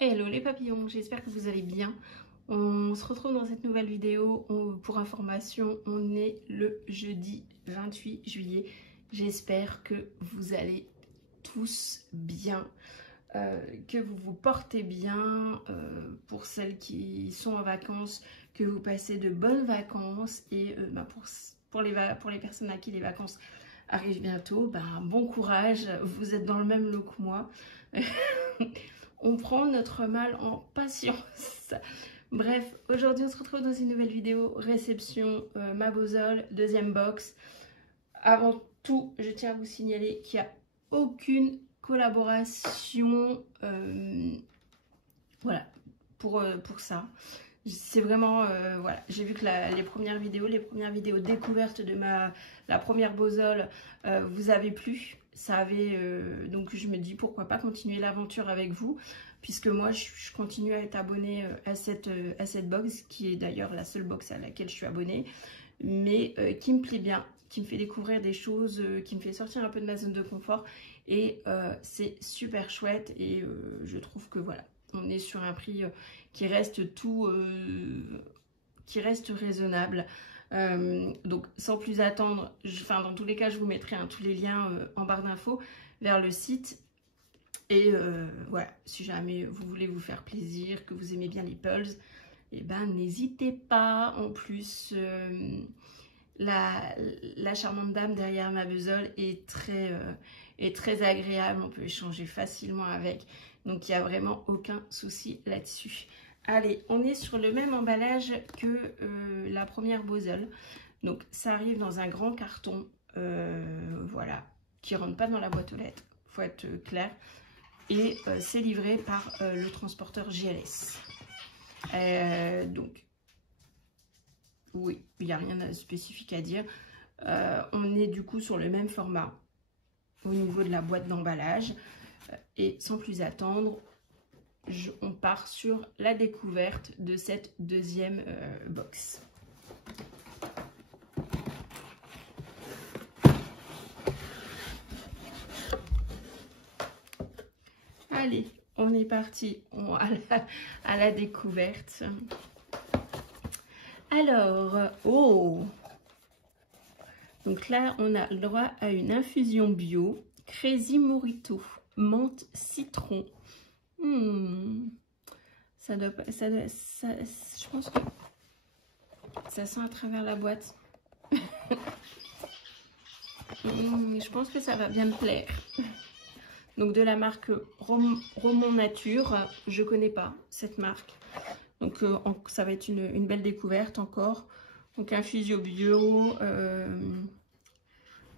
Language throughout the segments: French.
Hello les papillons, j'espère que vous allez bien. On se retrouve dans cette nouvelle vidéo. Pour information, on est le jeudi 28 juillet. J'espère que vous allez tous bien, que vous vous portez bien. Pour celles qui sont en vacances, que vous passez de bonnes vacances. Et pour les personnes à qui les vacances arrivent bientôt, bon courage, vous êtes dans le même lot que moi. On prend notre mal en patience. Bref, aujourd'hui on se retrouve dans une nouvelle vidéo réception Mabozol, deuxième box. Avant tout, je tiens à vous signaler qu'il n'y a aucune collaboration voilà, pour ça. C'est vraiment, voilà, j'ai vu que les premières vidéos découvertes de la première Bozol vous avez plu. Ça avait, donc je me dis pourquoi pas continuer l'aventure avec vous, puisque moi je continue à être abonnée à cette box, qui est d'ailleurs la seule box à laquelle je suis abonnée, mais qui me plaît bien, qui me fait découvrir des choses, qui me fait sortir un peu de ma zone de confort, et c'est super chouette, et je trouve que voilà, on est sur un prix qui reste raisonnable. Donc sans plus attendre, dans tous les cas je vous mettrai tous les liens en barre d'infos vers le site. Et voilà, si jamais vous voulez vous faire plaisir, que vous aimez bien les pulls, et n'hésitez pas. En plus, la charmante dame derrière Mabozol est très agréable, on peut échanger facilement avec, donc il n'y a vraiment aucun souci là-dessus. Allez, on est sur le même emballage que la première Bozol. Donc ça arrive dans un grand carton, voilà, qui ne rentre pas dans la boîte aux lettres, il faut être clair. Et c'est livré par le transporteur GLS. Donc, oui, il n'y a rien de spécifique à dire. On est du coup sur le même format au niveau de la boîte d'emballage. Et sans plus attendre, on part sur la découverte de cette deuxième box. Allez, on est parti à la découverte. Alors, oh! Donc là, on a le droit à une infusion bio, Crazy Mojito, menthe citron. Je pense que ça sent à travers la boîte. Je pense que ça va bien me plaire. Donc de la marque Romont Nature, je connais pas cette marque. Donc ça va être une belle découverte encore. Donc infusio bio,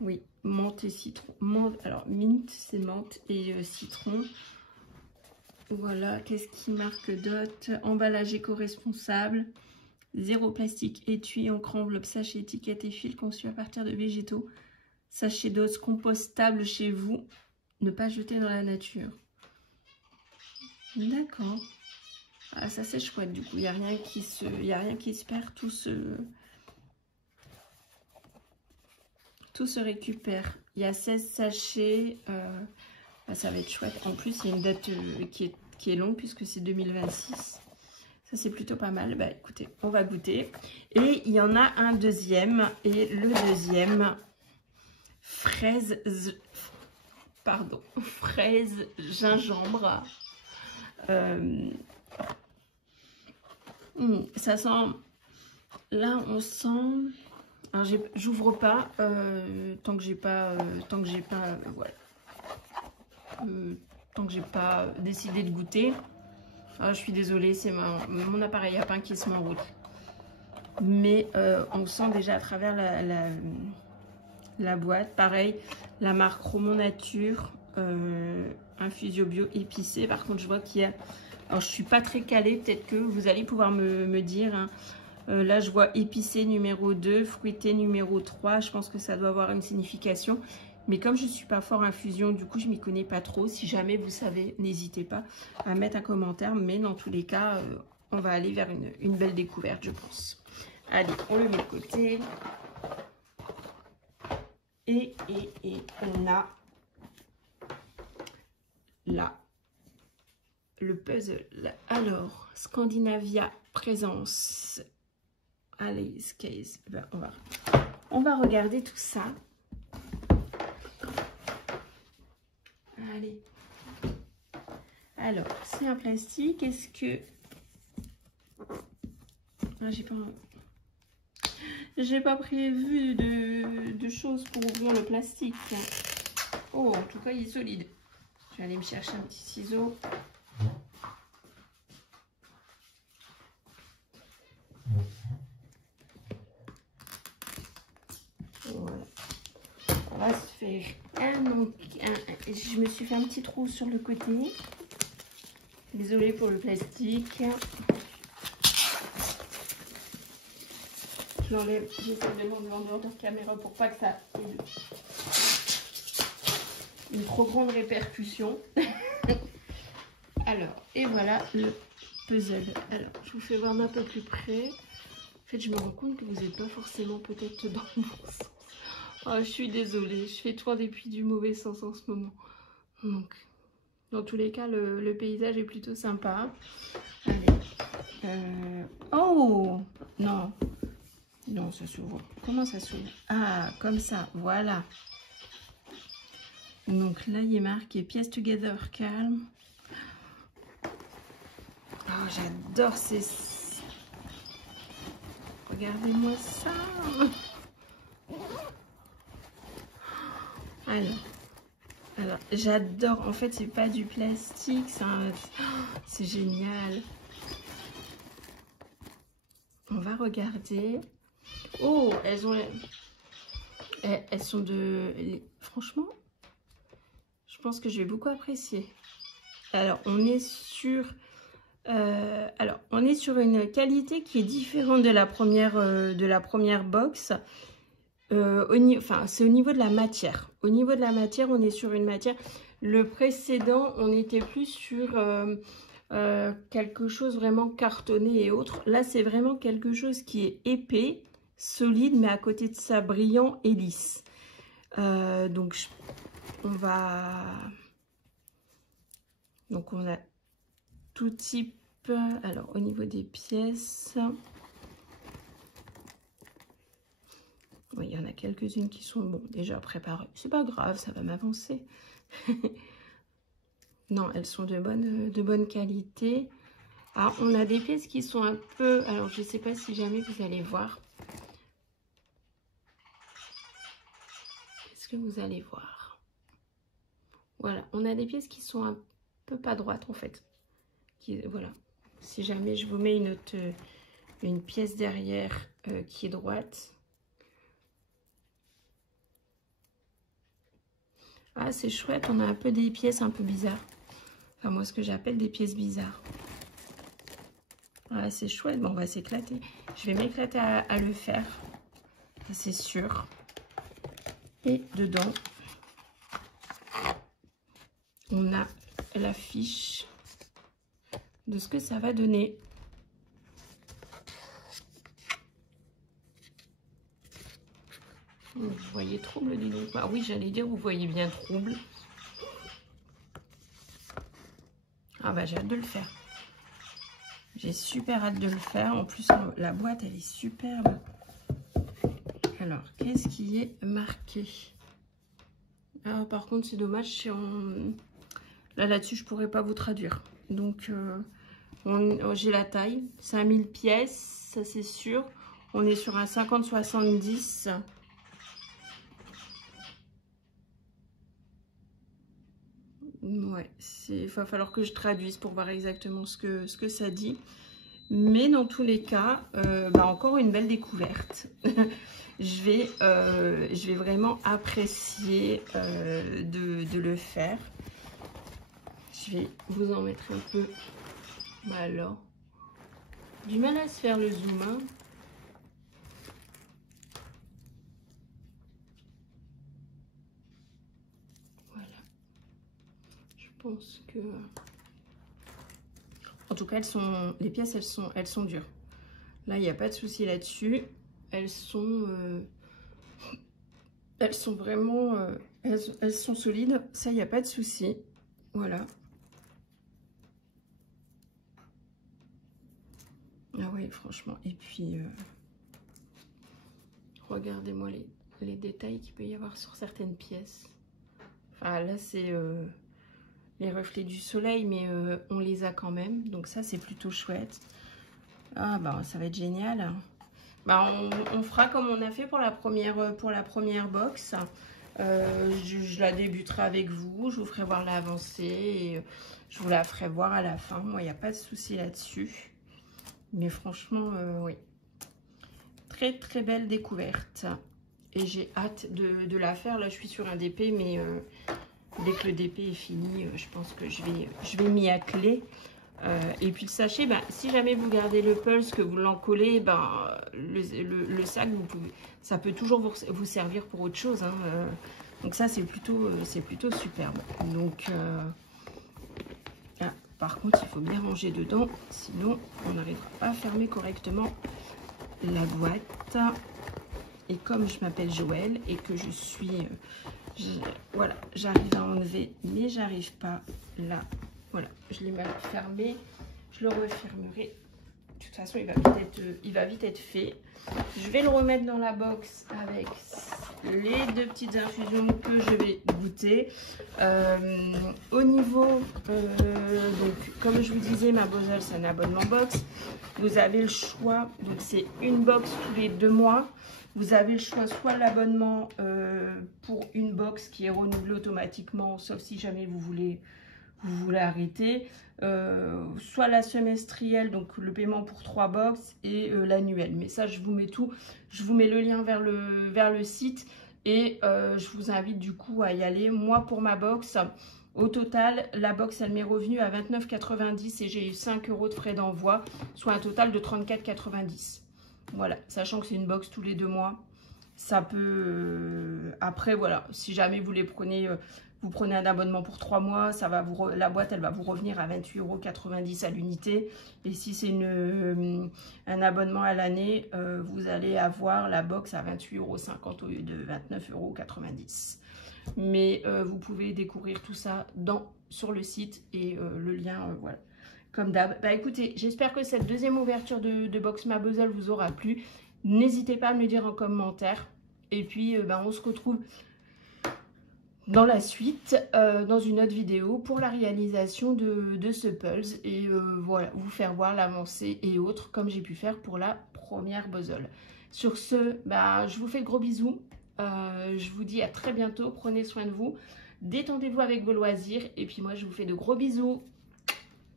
oui, menthe et citron. Alors mint, c'est menthe et citron. Voilà, qu'est-ce qui marque d'autre? Emballage éco-responsable, zéro plastique, étui, encre, enveloppe, sachet, étiquette et fil conçu à partir de végétaux. Sachet d'os compostable chez vous, ne pas jeter dans la nature. D'accord. Ah, ça c'est chouette, du coup, il n'y a rien qui se perd, tout se récupère. Il y a 16 sachets, ça va être chouette. En plus, il y a une date qui est longue puisque c'est 2026. Ça, c'est plutôt pas mal. Bah écoutez, on va goûter. Et il y en a un deuxième. Et le deuxième, fraise gingembre. Ça sent... Là, on sent... Alors, j'ouvre pas tant que j'ai pas... voilà. Tant que j'ai pas décidé de goûter. Ah, je suis désolée, c'est mon appareil à pain qui se met en route. Mais on sent déjà à travers la boîte. Pareil, la marque Romont Nature, infusio bio épicé. Par contre, je vois qu'il y a... Alors, je suis pas très calée, peut-être que vous allez pouvoir me dire. Hein. Là, je vois épicé numéro 2, fruité numéro 3. Je pense que ça doit avoir une signification. Mais comme je ne suis pas fort infusion, du coup, je ne m'y connais pas trop. Si jamais vous savez, n'hésitez pas à mettre un commentaire. Mais dans tous les cas, on va aller vers une belle découverte, je pense. Allez, on le met de côté. Et on a là le puzzle. Alors, Scandinavia Présence. Allez, case. Ben, on va regarder tout ça. Allez. Alors, c'est un plastique. Est-ce que... Ah, j'ai pas prévu de choses pour ouvrir le plastique. Oh, en tout cas, il est solide. Je vais aller me chercher un petit ciseau. Voilà. On va se faire je me suis fait un petit trou sur le côté. Désolée pour le plastique. Je l'enlève, j'essaie de l'enlever en caméra pour pas que ça ait une trop grande répercussion. Alors, et voilà le puzzle. Alors, je vous fais voir un peu plus près. En fait, je me rends compte que vous n'êtes pas forcément peut-être dans le bon sens. Oh, je suis désolée, je fais tout depuis du mauvais sens en ce moment. Donc, dans tous les cas, le paysage est plutôt sympa. Allez. Oh non. Non, ça s'ouvre. Comment ça s'ouvre? Ah, comme ça, voilà. Donc là, il est marqué Pièce Together Calm. Oh, j'adore ces... Regardez-moi ça. Alors j'adore. En fait, c'est pas du plastique. C'est génial. On va regarder. Oh, elles sont franchement, je pense que je vais beaucoup apprécier. Alors, on est sur une qualité qui est différente de la première box. Enfin, c'est au niveau de la matière. Au niveau de la matière, on est sur une matière. Le précédent, on était plus sur quelque chose vraiment cartonné et autres. Là, c'est vraiment quelque chose qui est épais, solide, mais à côté de ça, brillant et lisse. Donc, on a tout type. Alors, au niveau des pièces, oui, il y en a quelques-unes qui sont déjà préparées. C'est pas grave, ça va m'avancer. Non, elles sont de bonne qualité. Alors, on a des pièces qui sont un peu... Alors, je ne sais pas si jamais vous allez voir. Est-ce que vous allez voir? Voilà, on a des pièces qui sont un peu pas droites, en fait. Voilà. Si jamais je vous mets une pièce derrière qui est droite. Ah, c'est chouette, on a un peu des pièces un peu bizarres. Enfin, moi, ce que j'appelle des pièces bizarres. Ah, c'est chouette, bon, on va s'éclater. Je vais m'éclater à le faire, c'est sûr. Et dedans, on a la fiche de ce que ça va donner. Vous voyez trouble, dis donc. Ah oui, j'allais dire, vous voyez bien trouble. Ah bah, j'ai hâte de le faire. J'ai super hâte de le faire. En plus, la boîte, elle est superbe. Alors, qu'est-ce qui est marqué? Ah, par contre, c'est dommage. Là-dessus, je pourrais pas vous traduire. Donc, j'ai la taille. 5000 pièces, ça c'est sûr. On est sur un 50-70. Ouais, il va falloir que je traduise pour voir exactement ce que ça dit. Mais dans tous les cas, encore une belle découverte. je vais vraiment apprécier de le faire. Je vais vous en mettre un peu. Alors, du mal à se faire le zoom, hein. Je pense que... En tout cas, les pièces, elles sont dures. Là, il n'y a pas de souci là-dessus. Elles sont vraiment... elles sont solides. Ça, il n'y a pas de souci. Voilà. Ah oui, franchement. Et puis, regardez-moi les détails qu'il peut y avoir sur certaines pièces. Enfin, là, c'est les reflets du soleil, mais on les a quand même. Donc ça, c'est plutôt chouette. Ah, bah, ça va être génial. Bah, on fera comme on a fait pour la première box. Je la débuterai avec vous. Je vous ferai voir l'avancée et je vous la ferai voir à la fin. Moi, il n'y a pas de souci là-dessus. Mais franchement, oui. Très, très belle découverte. Et j'ai hâte de la faire. Là, je suis sur un DP, mais dès que le DP est fini, je pense que je vais m'y atteler. Et puis le sachet, ben, si jamais vous gardez le pulse, que vous l'encollez, ben, le sac, ça peut toujours vous servir pour autre chose. Hein. Donc ça, c'est plutôt superbe. Donc, par contre, il faut bien ranger dedans, sinon on n'arrivera pas à fermer correctement la boîte. Et comme je m'appelle Joël et que je suis... voilà, j'arrive à enlever, mais j'arrive pas là. Voilà, je l'ai mal fermé. Je le refermerai. De toute façon, il va vite être fait. Je vais le remettre dans la box avec les 2 petites infusions que je vais goûter. Au niveau, donc, comme je vous disais, ma Bosal, c'est un abonnement box. Vous avez le choix, donc c'est une box tous les 2 mois. Vous avez le choix soit l'abonnement pour une box qui est renouvelée automatiquement, sauf si jamais vous voulez arrêter, soit la semestrielle, donc le paiement pour 3 box, et l'annuel. Mais ça, je vous mets tout. Je vous mets le lien vers le site et je vous invite du coup à y aller. Moi, pour ma box, au total, la box, elle m'est revenue à 29,90 et j'ai eu 5 € de frais d'envoi, soit un total de 34,90. Voilà, sachant que c'est une box tous les 2 mois. Ça peut... après, voilà, si jamais vous les prenez... vous prenez un abonnement pour 3 mois, ça va la boîte, elle va vous revenir à 28,90 € à l'unité. Et si c'est un abonnement à l'année, vous allez avoir la box à 28,50 € au lieu de 29,90 €. Mais vous pouvez découvrir tout ça sur le site et le lien, voilà. Comme d'hab. Bah écoutez, j'espère que cette deuxième ouverture de box Ma Bosal vous aura plu. N'hésitez pas à me le dire en commentaire. Et puis, on se retrouve dans la suite, dans une autre vidéo pour la réalisation de ce pulse. Et voilà, vous faire voir l'avancée et autres, comme j'ai pu faire pour la première Bosal. Sur ce, je vous fais de gros bisous. Je vous dis à très bientôt. Prenez soin de vous. Détendez-vous avec vos loisirs. Et puis moi, je vous fais de gros bisous.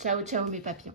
Ciao, ciao mes papillons.